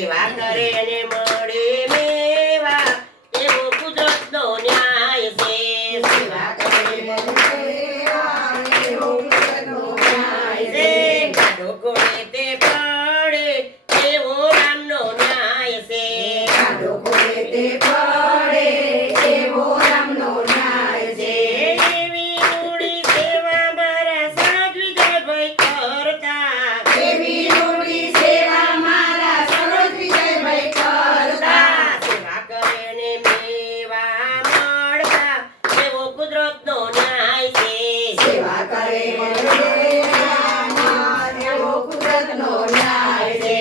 સેવા કરે અને મળે મેવા એવો કુદરતનો ન્યાય છે. સેવા કરે મેવા એવો કુદરતનો ન્યાય છે. ગાડો ઘોડે તે પડે એવો રામનો ન્યાય છે. ગાડો ઘોડે તે પડે એવો રામનો ન્યાય છે. એવી રૂડી સેવા મારા સાધ્વી જયભાઈ કરતા. એવી રૂડી સેવા મારા સરોજ વિજયભાઈ કરતા. સેવા કરે અને મેવા મળતા એવો કુદરતનો ન્યાય છે. સેવા કરે મેવા એવો કુદરતનો ન્યાય છે.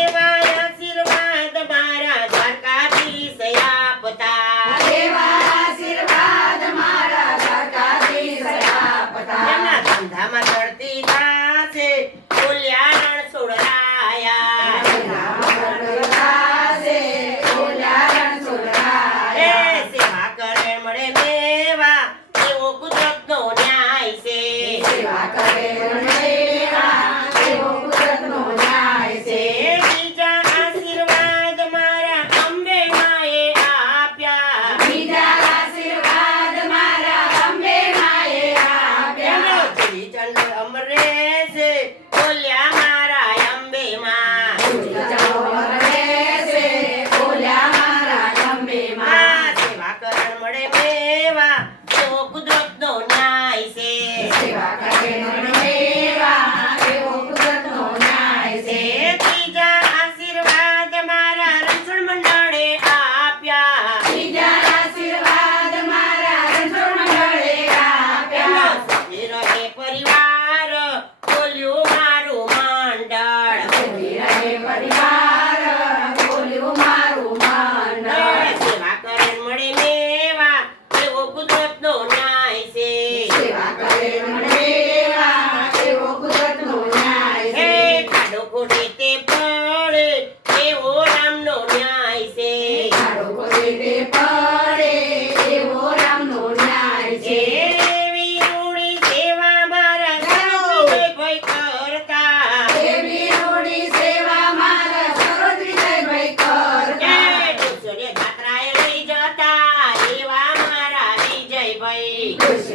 એવા આશીર્વાદ મારા દ્વારકાધીશ આપતા. એવા આશીર્વાદ મારા દ્વારકાધીશ આપતા. એમના ધંધામાં ચડતી થાશે બોલ્યા રણ છોડરાયા. એ સેવા કરે મળે મેવા એવો કુદરતનો ન્યાય છે. સેવા કરે મેવા એવો કુદરતનો ન્યાય છે. બીજા આશીર્વાદ મારા અંબે માએ આપ્યા. બીજા આશીર્વાદ મારા અંબે માએ આપ્યા. ચંદ્ર અમરે છે બોલ્યા મારા અંબે માં. સેવા કરણ મળે મેવા એવો કુદરતનો ન્યાય છે. સેવા કરે મેવા એવો કુદરતનો ન્યાય છે. ત્રીજા આશીર્વાદ મારા રણછોડ મંડળે આપ્યા. બીજા આશીર્વાદ મારા રણછોડ મંડળે આપ્યા. એ રહે પરિવાર બોલ્યું મારું મંડળ. સુખી રહે પરિવાર બોલ્યું મારું મંડળ. સેવા કરે મળે મેવા એવો કુદરતનો ન્યાય છે. સેવા કરે મેવા એવો કુદરતનો ન્યાય હે છે. ગાડો ઘોડે તે પડે એવો રામનો ન્યાય છે. ગાડો ઘોડે તે પડે એવો રામનો ન્યાય છે. એવી રૂડી સેવા મારા વિજયભાઈ કરતા. એવી રૂડી સેવા મારા સરોજ વિજયભાઈ કરતા. ડુસરે જાત્રાએ લઈ જતા એવા મારા વિજયભાઈ. ખુશ